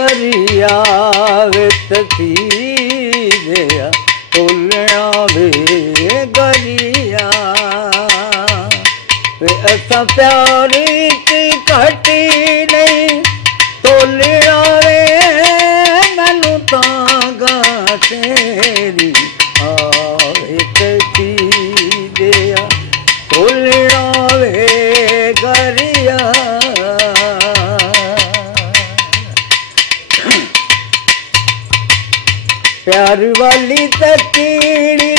गरिया वित थी गया तोलना वे गरिया वे असा प्यारी की घटी नहीं तोलना वे मैनू तांगा तेरी वित थी गया तोलना वे गरिया प्यार वाली तकीड़ी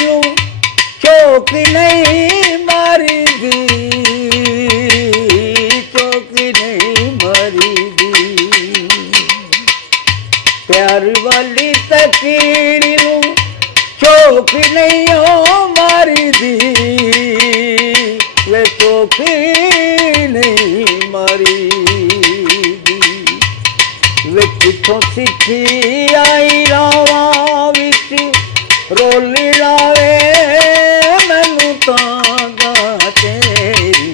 चौक नहीं मारी दी चौक नहीं मारी दी प्यार वाली तकीड़ी चौक नहीं मारी दी वे चौक नहीं मारी दी वे किथों सीखी आई रावा रोली लावे मैनू तांगा तेरी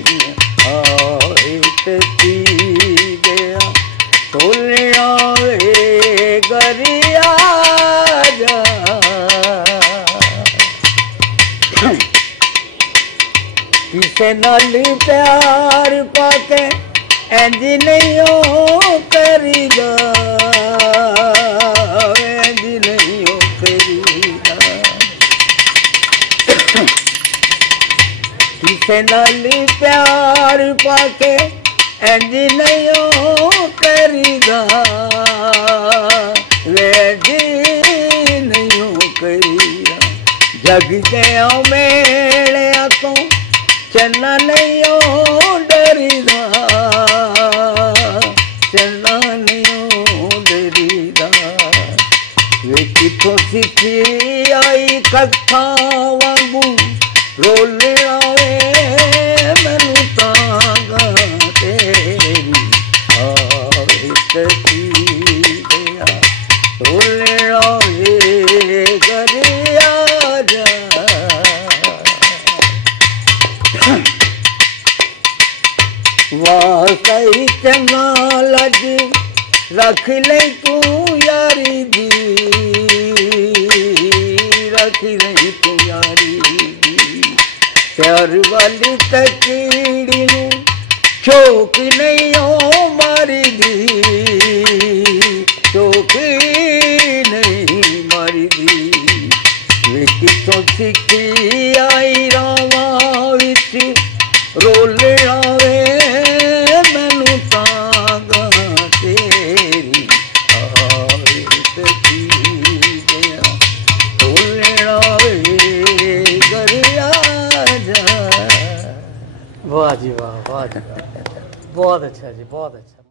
थी गया तोले आवे गरिया जा किसे नाल प्यार पाके इंज नहीं करीदा किसे नाल प्यार पाके इंज नहीं करीदा वे जी नहीं करीदा जग गया मेले तो चन्ना नहीं डरीदा चन्ना नहीं डरीदा वे किथों सीखी आई कथा वांगू रोले आवे मैनू तांगा तेरी थी गया रोले आवे गरिया जा वाह सही चंगा लज रख ले तू यारी दी रख ले तू यारी प्यार वाली तकीड़ी चौक नहीं मारी दी चौक नहीं मारी दी वे किथों सीखी आई रावा विच रोले आवे मैनू तांगा तेरी थी गया तोले आवे गरिया। वाह जी वाह, वाह जी वाह, बहुत अच्छा जी, बहुत अच्छा।